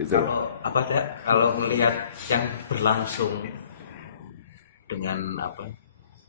gitu. Kalau melihat yang berlangsung dengan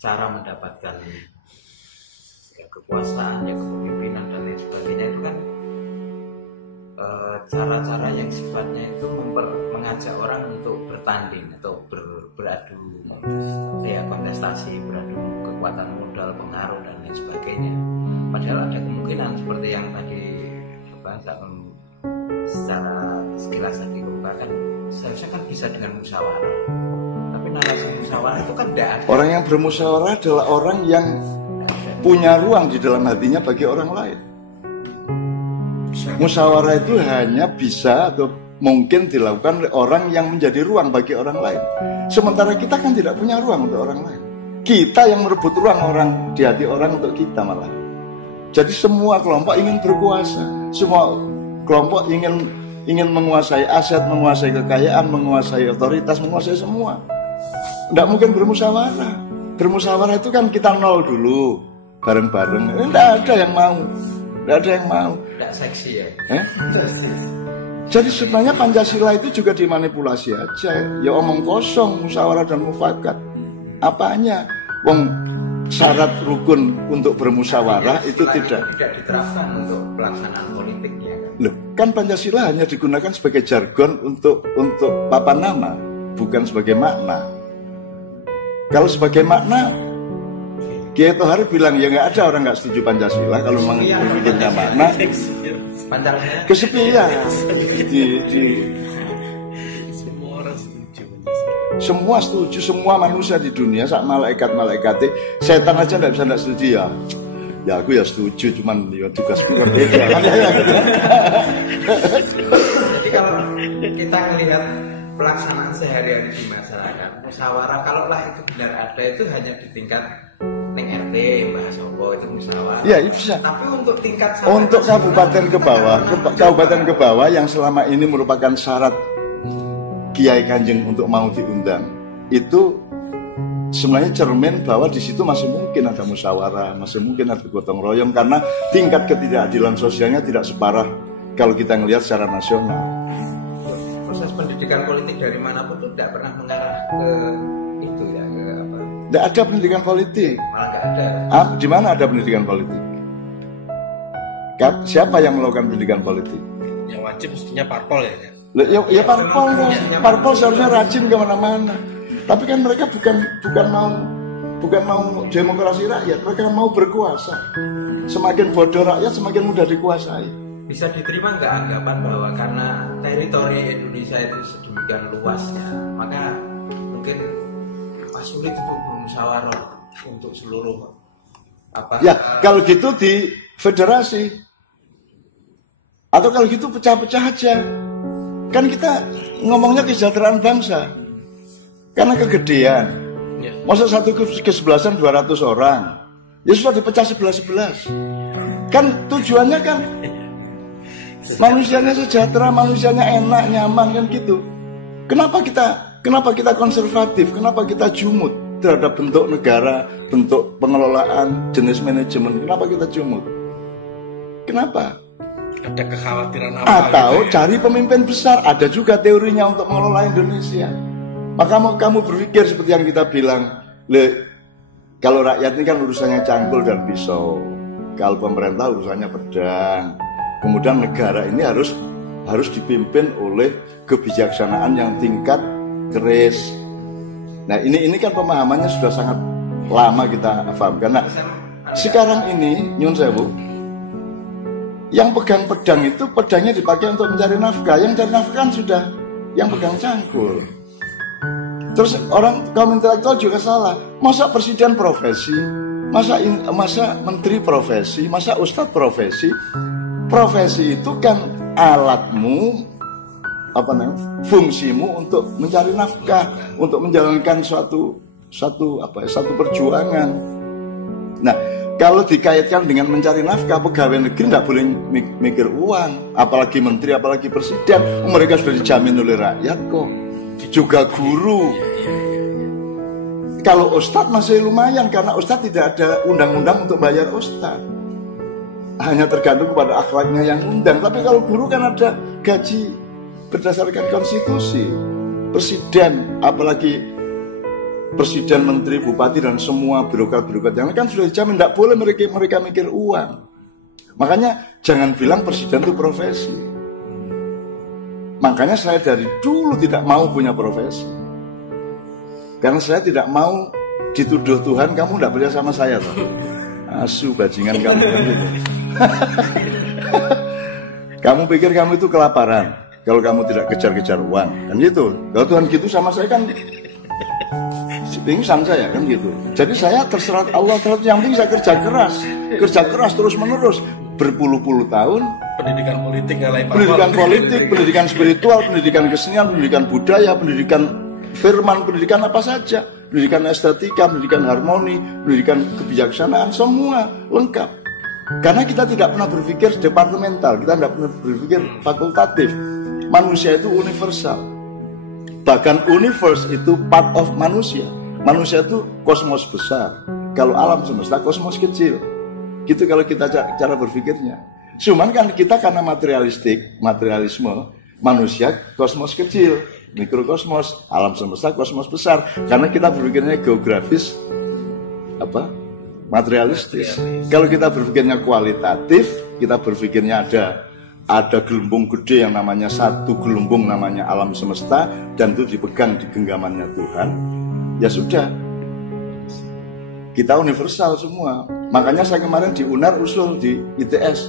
cara mendapatkan kekuasaan, kepemimpinan dan lain sebagainya itu kan cara-cara yang sifatnya itu mengajak orang untuk bertanding atau beradu kontestasi, beradu kekuatan modal, pengaruh dan lain sebagainya. Padahal ada kemungkinan seperti yang tadi secara sekilas tadi kemukakan, seharusnya kan bisa dengan musyawarah. Tapi narasi musyawarah itu kan tidak ada. Orang yang bermusyawarah adalah orang yang punya ruang di dalam hatinya bagi orang lain. Musyawarah itu hanya bisa atau mungkin dilakukan oleh orang yang menjadi ruang bagi orang lain. Sementara kita kan tidak punya ruang untuk orang lain. Kita yang merebut ruang orang di hati orang untuk kita malah. Jadi semua kelompok ingin berkuasa. Semua kelompok ingin menguasai aset, menguasai kekayaan, menguasai otoritas, menguasai semua. Tidak mungkin bermusyawarah. Bermusyawarah itu kan kita nol dulu, bareng-bareng. Tidak ada yang mau. Tidak ada yang mau. Tidak seksi ya. Jadi sebenarnya Pancasila itu juga dimanipulasi aja. Ya omong kosong, musyawarah dan mufakat. Apanya? Wong syarat rukun untuk bermusyawarah itu tidak diterapkan untuk pelaksanaan politiknya. Loh, kan Pancasila hanya digunakan sebagai jargon untuk papan nama, bukan sebagai makna. Kalau sebagai makna, Kiai Tohari bilang ya nggak ada orang nggak setuju Pancasila kalau memang berpikirnya makna. Kesepian semua orang setuju. Semua setuju, semua manusia di dunia, sak malaikat-malaikatnya, setan aja nggak bisa nggak setuju ya. Ya aku ya setuju, cuman ya tugasku kan beda. Jadi kalau kita melihat pelaksanaan sehari-hari di masyarakat, musyawarah kalaulah itu benar ada itu hanya di tingkat neng RT, bahas opo itu musyawarah. Ya itu bisa. Tapi untuk tingkat untuk kabupaten ke bawah yang selama ini merupakan syarat Kiai Kanjeng untuk mau diundang, itu sebenarnya cermin bahwa di situ masih mungkin ada musyawarah, masih mungkin ada gotong royong karena tingkat ketidakadilan sosialnya tidak separah kalau kita ngelihat secara nasional. Proses pendidikan politik dari manapun itu tidak pernah mengarah ke itu ya, ke apa? Tidak ada pendidikan politik. Malah nggak ada. Di mana ada pendidikan politik? Siapa yang melakukan pendidikan politik? Yang wajib mestinya parpol ya. Ya parpol dong. Parpol seharusnya rajin kemana-mana. Tapi kan mereka bukan mau demokrasi rakyat, mereka mau berkuasa. Semakin bodoh rakyat, semakin mudah dikuasai. Bisa diterima nggak anggapan bahwa karena teritori Indonesia itu sedemikian luasnya, maka mungkin sulit untuk bermusyawarah untuk seluruh apa? Ya, kalau gitu di federasi, atau kalau gitu pecah-pecah aja. Kan kita ngomongnya kesejahteraan bangsa. Karena kegedean. Masa satu kesebelasan 200 orang. Ya sudah dipecah 11-11. Kan tujuannya kan manusianya sejahtera, manusianya enak, nyaman kan gitu. Kenapa kita konservatif? Kenapa kita jumut terhadap bentuk negara, bentuk pengelolaan, jenis manajemen? Kenapa kita jumut? Kenapa? Ada kekhawatiran apa? Atau gitu ya? cari pemimpin besar. Ada juga teorinya untuk mengelola Indonesia. Maka kamu berpikir seperti yang kita bilang, kalau rakyat ini kan urusannya cangkul dan pisau, kalau pemerintah urusannya pedang. Kemudian negara ini harus dipimpin oleh kebijaksanaan yang tingkat keris. Nah ini kan pemahamannya sudah sangat lama kita paham. Karena sekarang ini nyun sewu, yang pegang pedang itu pedangnya dipakai untuk mencari nafkah. Yang cari nafkah kan sudah yang pegang cangkul. Terus kaum intelektual juga salah. Masa presiden profesi, masa menteri profesi, masa ustadz profesi. Profesi itu kan alatmu, fungsimu untuk mencari nafkah, untuk menjalankan suatu perjuangan. Nah, kalau dikaitkan dengan mencari nafkah, pegawai negeri tidak boleh mikir uang, apalagi menteri, apalagi presiden. Mereka sudah dijamin oleh rakyat kok. Juga guru. Kalau ustadz masih lumayan, karena ustadz tidak ada undang-undang untuk bayar ustadz. Hanya tergantung kepada akhlaknya yang undang. Tapi kalau guru kan ada gaji berdasarkan konstitusi. Presiden, apalagi presiden, menteri, bupati, dan semua birokrat-birokrat yang lain kan sudah dijamin tidak boleh mereka mikir uang. Makanya jangan bilang presiden itu profesi. Makanya saya dari dulu tidak mau punya profesi, karena saya tidak mau dituduh Tuhan, kamu tidak percaya sama saya toh. Asu bajingan kamu kan gitu. Kamu pikir kamu itu kelaparan kalau kamu tidak kejar-kejar uang, kan gitu. Kalau Tuhan gitu sama saya kan pingsan saya kan gitu. Jadi saya terserah Allah, yang penting saya kerja keras terus menerus berpuluh-puluh tahun. Pendidikan politik ngalahin pendidikan politik, pendidikan spiritual, pendidikan kesenian, pendidikan budaya, pendidikan firman, pendidikan apa saja, pendidikan estetika, pendidikan harmoni, pendidikan kebijaksanaan, semua lengkap. Karena kita tidak pernah berpikir departemental, kita tidak pernah berpikir fakultatif. Manusia itu universal. Bahkan universe itu part of manusia. Manusia itu kosmos besar. Kalau alam semesta kosmos kecil. Gitu kalau kita cara berpikirnya. Cuman kan kita karena materialisme, manusia kosmos kecil, mikrokosmos, alam semesta kosmos besar. Karena kita berpikirnya geografis, materialistis. Kalau kita berpikirnya kualitatif, kita berpikirnya ada gelembung gede yang namanya satu gelembung namanya alam semesta, dan itu dipegang di genggamannya Tuhan. Ya sudah, kita universal semua. Makanya saya kemarin di UNER usul di ITS,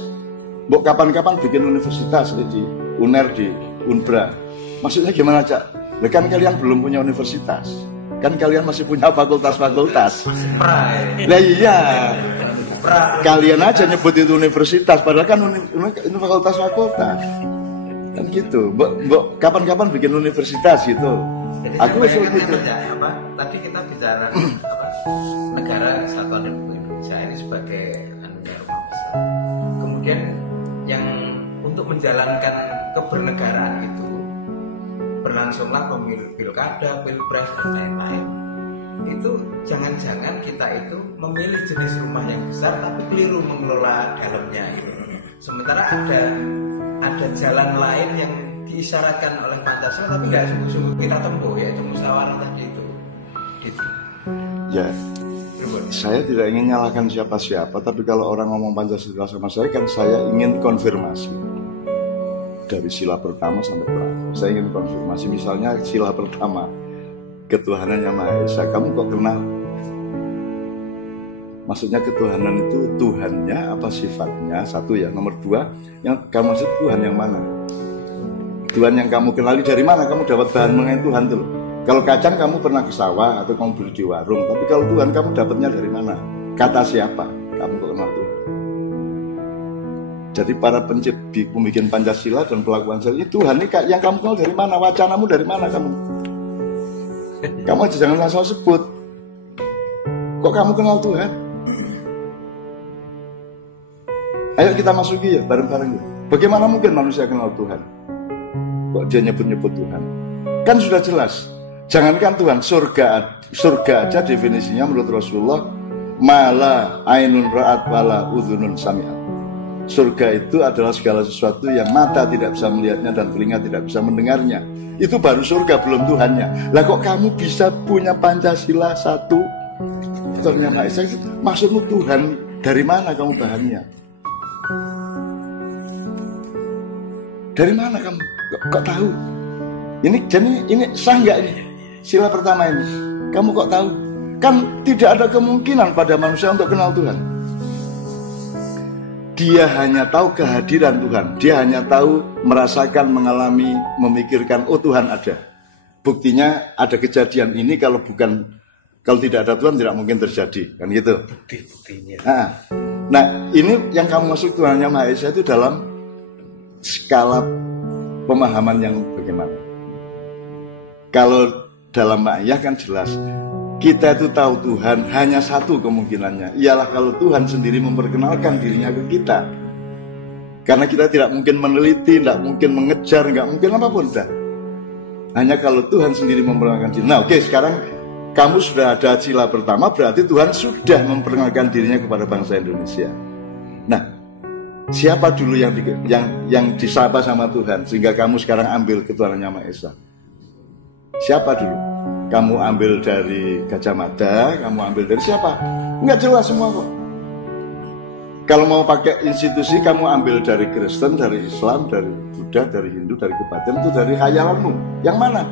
kapan-kapan bikin universitas di UNER, di UNBRA. Maksudnya gimana, Cak? Kan kalian belum punya universitas, kan kalian masih punya fakultas-fakultas. Lah iya, kalian aja nyebut itu universitas, padahal kan ini fakultas-fakultas. Kan gitu. Kapan-kapan bikin universitas gitu. Jadi aku usul gitu. Tadi kita bicara negara Kesatuan Republik Indonesia ini sebagai rumah besar. Kemudian yang untuk menjalankan kebernegaraan itu berlangsunglah pemilu pilkada, pilpres, dan lain-lain. Itu jangan-jangan kita itu memilih jenis rumah yang besar tapi keliru mengelola dalamnya. Sementara ada jalan lain yang diisyaratkan oleh Pancasila tapi nggak sungguh-sungguh kita tempuh, yaitu musyawarah tadi itu. Gitu. Ya, saya tidak ingin nyalahkan siapa-siapa, tapi kalau orang ngomong Pancasila sama saya kan saya ingin konfirmasi dari sila pertama sampai terakhir. Saya ingin konfirmasi, misalnya sila pertama ketuhanan yang Maha Esa, kamu kok kenal? Maksudnya ketuhanan itu Tuhannya apa sifatnya? Satu ya. Nomor dua, yang kamu maksud Tuhan yang mana? Tuhan yang kamu kenali dari mana? Kamu dapat bahan mengenai Tuhan tuh. Kalau kacang kamu pernah ke sawah atau kamu beli di warung, tapi kalau Tuhan kamu dapatnya dari mana? Kata siapa? Kamu kok kenal Tuhan? Jadi para pembikin Pancasila dan pelaku Pancasila ini Tuhan ini yang kamu kenal dari mana? Wacanamu dari mana kamu? Kamu aja jangan langsung sebut. Kok kamu kenal Tuhan? Ayo kita masuki ya bareng-bareng. Bagaimana mungkin manusia kenal Tuhan? Kok dia nyebut-nyebut Tuhan? Kan sudah jelas. Jangankan Tuhan, surga aja definisinya menurut Rasulullah, mala ainun ra'at wala udhunun sami'at. Surga itu adalah segala sesuatu yang mata tidak bisa melihatnya dan telinga tidak bisa mendengarnya. Itu baru surga, belum Tuhannya. Lah kok kamu bisa punya Pancasila satu? Tuhannya Maha Esa, maksudmu Tuhan dari mana kamu bahannya? Dari mana kamu? Kok tahu? Ini sah nggak ini? Sila pertama ini. Kamu kok tahu? Kan tidak ada kemungkinan pada manusia untuk kenal Tuhan. Dia hanya tahu kehadiran Tuhan. Dia hanya tahu merasakan, mengalami, memikirkan, oh Tuhan ada. Buktinya ada kejadian ini, kalau tidak ada Tuhan tidak mungkin terjadi, kan gitu. Bukti-buktinya. Nah, ini yang kamu maksud Tuhan yang Maha Esa itu dalam skala pemahaman yang bagaimana? Kalau dalam ma'iyah kan jelas, kita itu tahu Tuhan hanya satu kemungkinannya, ialah kalau Tuhan sendiri memperkenalkan dirinya ke kita. Karena kita tidak mungkin meneliti, tidak mungkin mengejar, nggak mungkin apapun dah. Hanya kalau Tuhan sendiri memperkenalkan diri. Nah, oke, sekarang kamu sudah ada sila pertama, berarti Tuhan sudah memperkenalkan dirinya kepada bangsa Indonesia. Nah, Siapa dulu yang disapa sama Tuhan sehingga kamu sekarang ambil ketuhanan Yang Maha Esa? Siapa dulu? Kamu ambil dari Gajah Mada, kamu ambil dari siapa? Enggak jelas semua kok. Kalau mau pakai institusi, kamu ambil dari Kristen, dari Islam, dari Buddha, dari Hindu, dari kebatinan, itu dari khayalanmu. Yang mana?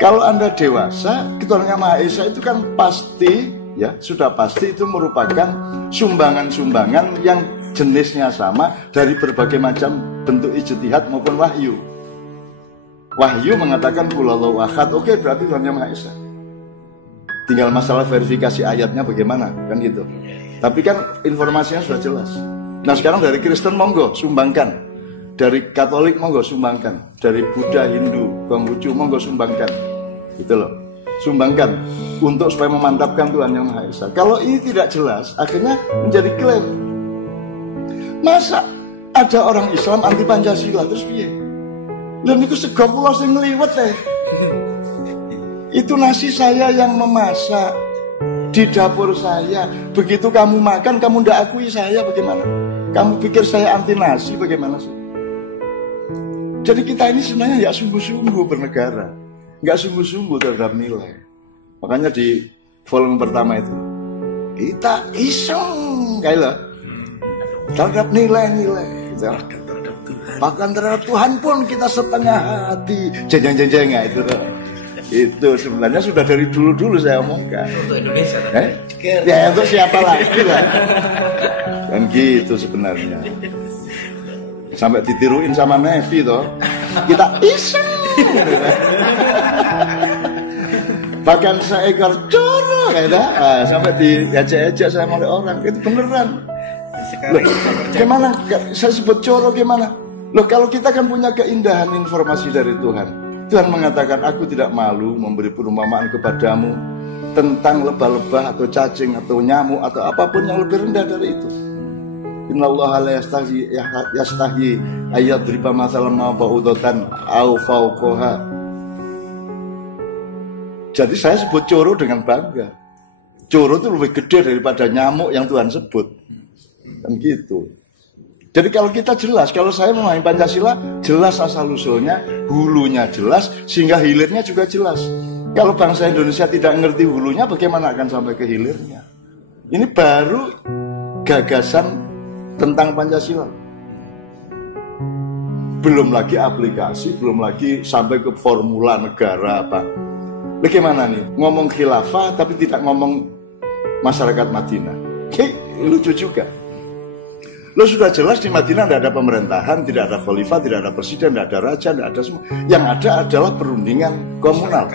Kalau Anda dewasa, ketuhanan Yang Maha Esa itu kan pasti, ya sudah pasti itu merupakan sumbangan-sumbangan yang jenisnya sama dari berbagai macam bentuk ijtihad maupun wahyu. Wahyu mengatakan Qul ahad, oke, berarti Tuhan Yang Maha Esa. Tinggal masalah verifikasi ayatnya bagaimana, kan gitu. Tapi kan informasinya sudah jelas. Nah sekarang dari Kristen monggo sumbangkan, dari Katolik monggo sumbangkan, dari Buddha, Hindu, Konghucu monggo sumbangkan, gitu loh. Sumbangkan untuk supaya memantapkan Tuhan Yang Maha Esa. Kalau ini tidak jelas, akhirnya menjadi klaim. Masa ada orang Islam anti Pancasila terus piye? Dan itu sego kula sing ngliwet Itu nasi saya yang memasak di dapur saya. Begitu kamu makan, kamu ndak akui saya, bagaimana? Kamu pikir saya anti nasi, bagaimana sih? Jadi kita ini sebenarnya nggak sungguh-sungguh bernegara, nggak sungguh-sungguh terhadap nilai. Makanya di volume pertama itu kita iseng kayak terhadap nilai-nilai. Bahkan terhadap Tuhan pun kita setengah hati. Jeng-jeng itu sebenarnya sudah dari dulu-dulu saya omongkan. Untuk Indonesia ya untuk siapa lagi lah. Dan gitu sebenarnya. Sampai ditiruin sama Nevi toh. Kita iseng. Bahkan seekor coro sampai diajak-ajak sama oleh orang. Itu beneran. Loh, gimana saya sebut coro gimana? Loh kalau kita kan punya keindahan informasi dari Tuhan. Tuhan mengatakan, aku tidak malu memberi perumpamaan kepadamu tentang lebah-lebah atau cacing atau nyamuk atau apapun yang lebih rendah dari itu. Innallaha la yastahi ayyadriba mathalan ma ba'udatan aw fawqaha. Jadi saya sebut coro dengan bangga. Coro itu lebih gede daripada nyamuk yang Tuhan sebut. Dan gitu. Jadi kalau kita jelas, kalau saya memahami Pancasila, jelas asal-usulnya, hulunya jelas, sehingga hilirnya juga jelas. Kalau bangsa Indonesia tidak ngerti hulunya, bagaimana akan sampai ke hilirnya? Ini baru gagasan tentang Pancasila. Belum lagi aplikasi, belum lagi sampai ke formula negara apa. Bagaimana nih? Ngomong khilafah, tapi tidak ngomong masyarakat Madinah. Lucu juga. Lo sudah jelas di Madinah tidak ada pemerintahan, tidak ada khalifah, tidak ada presiden, tidak ada raja, tidak ada semua. Yang ada adalah perundingan komunal.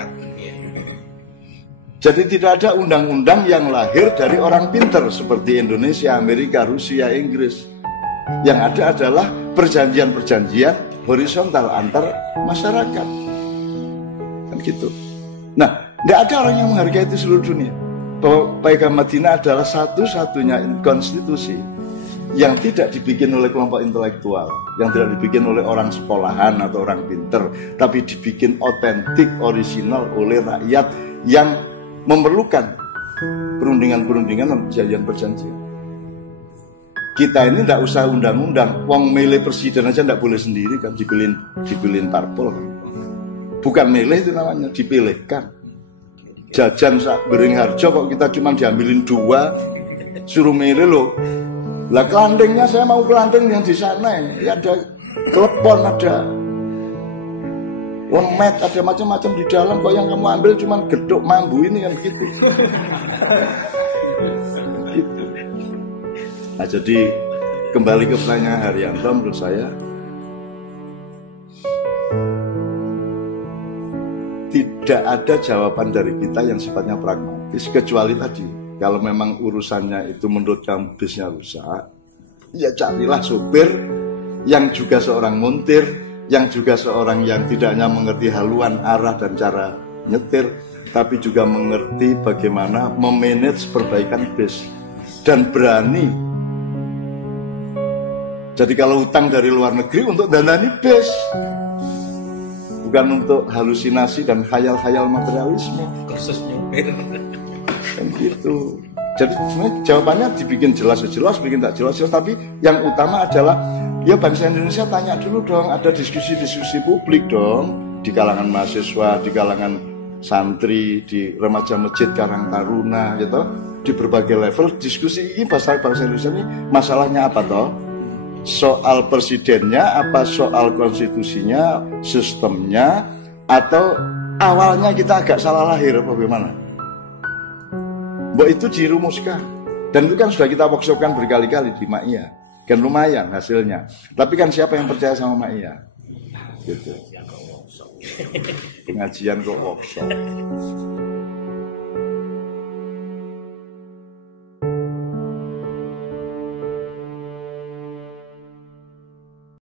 Jadi tidak ada undang-undang yang lahir dari orang pinter seperti Indonesia, Amerika, Rusia, Inggris. Yang ada adalah perjanjian-perjanjian horizontal antar masyarakat. Kan gitu. Nah, tidak ada orang yang menghargai itu seluruh dunia. Bahwa Piagam Madinah adalah satu-satunya konstitusi yang tidak dibikin oleh kelompok intelektual, yang tidak dibikin oleh orang sekolahan atau orang pinter, tapi dibikin otentik, orisinal oleh rakyat yang memerlukan perundingan-perundingan dan perjanjian-perjanjian. Kita ini tidak usah undang-undang, wong milih presiden aja tidak boleh sendiri kan, dipilihin parpol. Bukan milih itu namanya, dipilihkan. Jajan sak Beringharjo kok kita cuma diambilin 2, suruh milih loh. Lah kelantingnya saya mau kelanting yang di sana ini. Ya ada klepon, ada lemet, ada macam-macam di dalam. Kok yang kamu ambil cuma gedok mambu ini kan begitu. Gitu. Nah jadi kembali ke pertanyaan Haryanto, menurut saya tidak ada jawaban dari kita yang sifatnya pragmatis kecuali tadi. Kalau memang urusannya itu menurut kamu bisnya rusak, ya carilah supir yang juga seorang montir, yang juga seorang yang tidak hanya mengerti haluan, arah dan cara nyetir, tapi juga mengerti bagaimana memanage perbaikan bis dan berani. Jadi kalau utang dari luar negeri untuk danani bis, bukan untuk halusinasi dan khayal-khayal materialisme. Kursus nyopir. Kan gitu. Jadi sebenarnya jawabannya dibikin jelas, bikin tak jelas, tapi yang utama adalah ya bangsa Indonesia tanya dulu dong, ada diskusi-diskusi publik dong di kalangan mahasiswa, di kalangan santri, di remaja masjid Karang Taruna, gitu, di berbagai level diskusi ini bangsa Indonesia ini masalahnya apa toh? Soal presidennya, apa soal konstitusinya, sistemnya, atau awalnya kita agak salah lahir, apa bagaimana? Bahwa itu dirumuskan. Dan itu kan sudah kita workshopkan berkali-kali di Maia. Kan lumayan hasilnya. Tapi kan siapa yang percaya sama Maia? Gitu. Pengajian kok workshop.